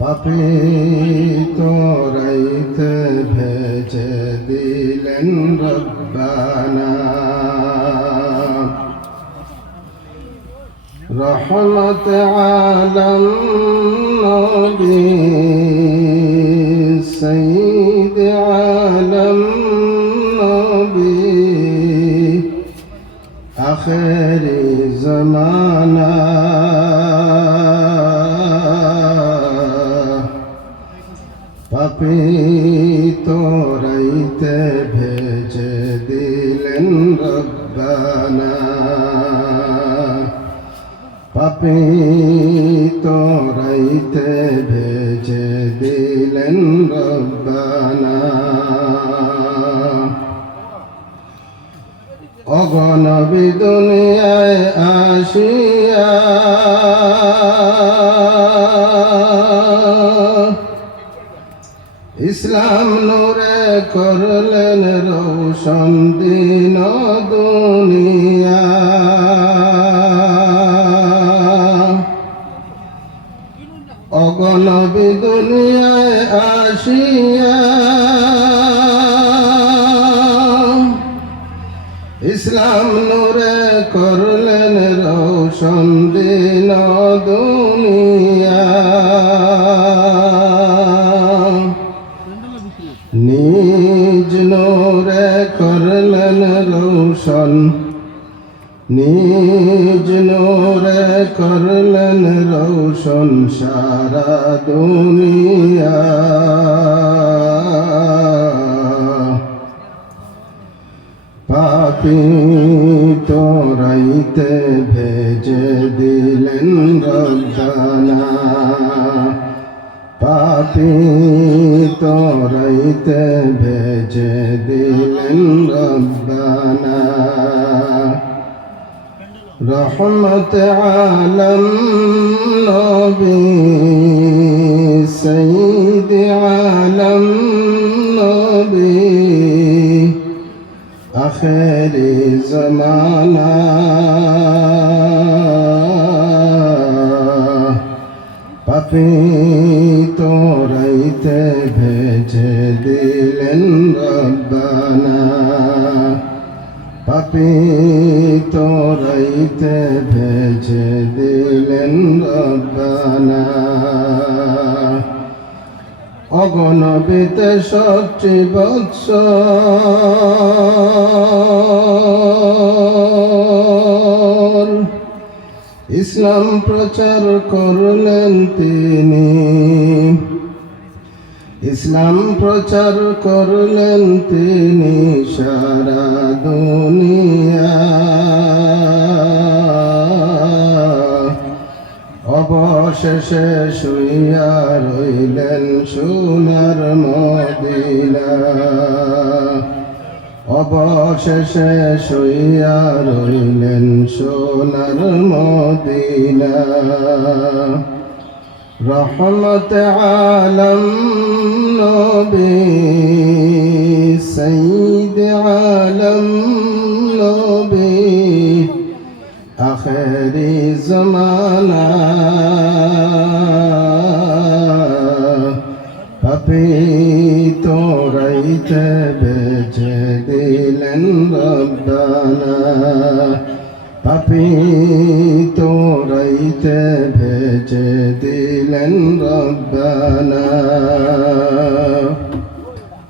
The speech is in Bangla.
পাপি তোরাইতে ভেজে দিলেন রব্বানা। রহমত আলম নবী সঈদ আলম নবী আখেরি জমানা পাপি তোরাইতে ভেজে দিলেন রব্বানা পাপি তোরাইতে ভেজে দিলেন রব্বানা। অগণবি দুনিয়ায় আসিয়া ইসলাম নূরে করলেন রোশন দিন দুনিয়া। অগণবি দুনিয়ায় আসিয়া। ইসলাম নূরে করলেন রোশন দিন দুনিয়া। নিজ নূরে করলেন রোশন নিজ নূরে করলেন রোশন সারা দুনিয়া। পাপি তোরাইতে ভেজে দিলেন রব্বানা। পাপি তোরাইতে ভেজে দিলেন রব্বানা। রহমত আলম নবী সঈদ আলম নবী আখেরি জমানা পাপি তোরাইতে ভেজে দিলেন রব্বানা পাপি তোরাইতে ভেজে দিলেন রব্বানা। অগণবিতে সবচি বৎস ইসলাম প্রচার করলেন তিনি। ইসলাম প্রচার করলেন তিনি সারা দুনিয়া। অবশেষে শুইয়া রইলেন সোনার মদিনা। অবশেষে শুইয়া রইলেন সোনার মদিনা। রহমত আলম নবী সঈদ আলম নবী আখেরি জমানা পাপি তোরাইতে বেজে দিলেন রব্বানা। পাপি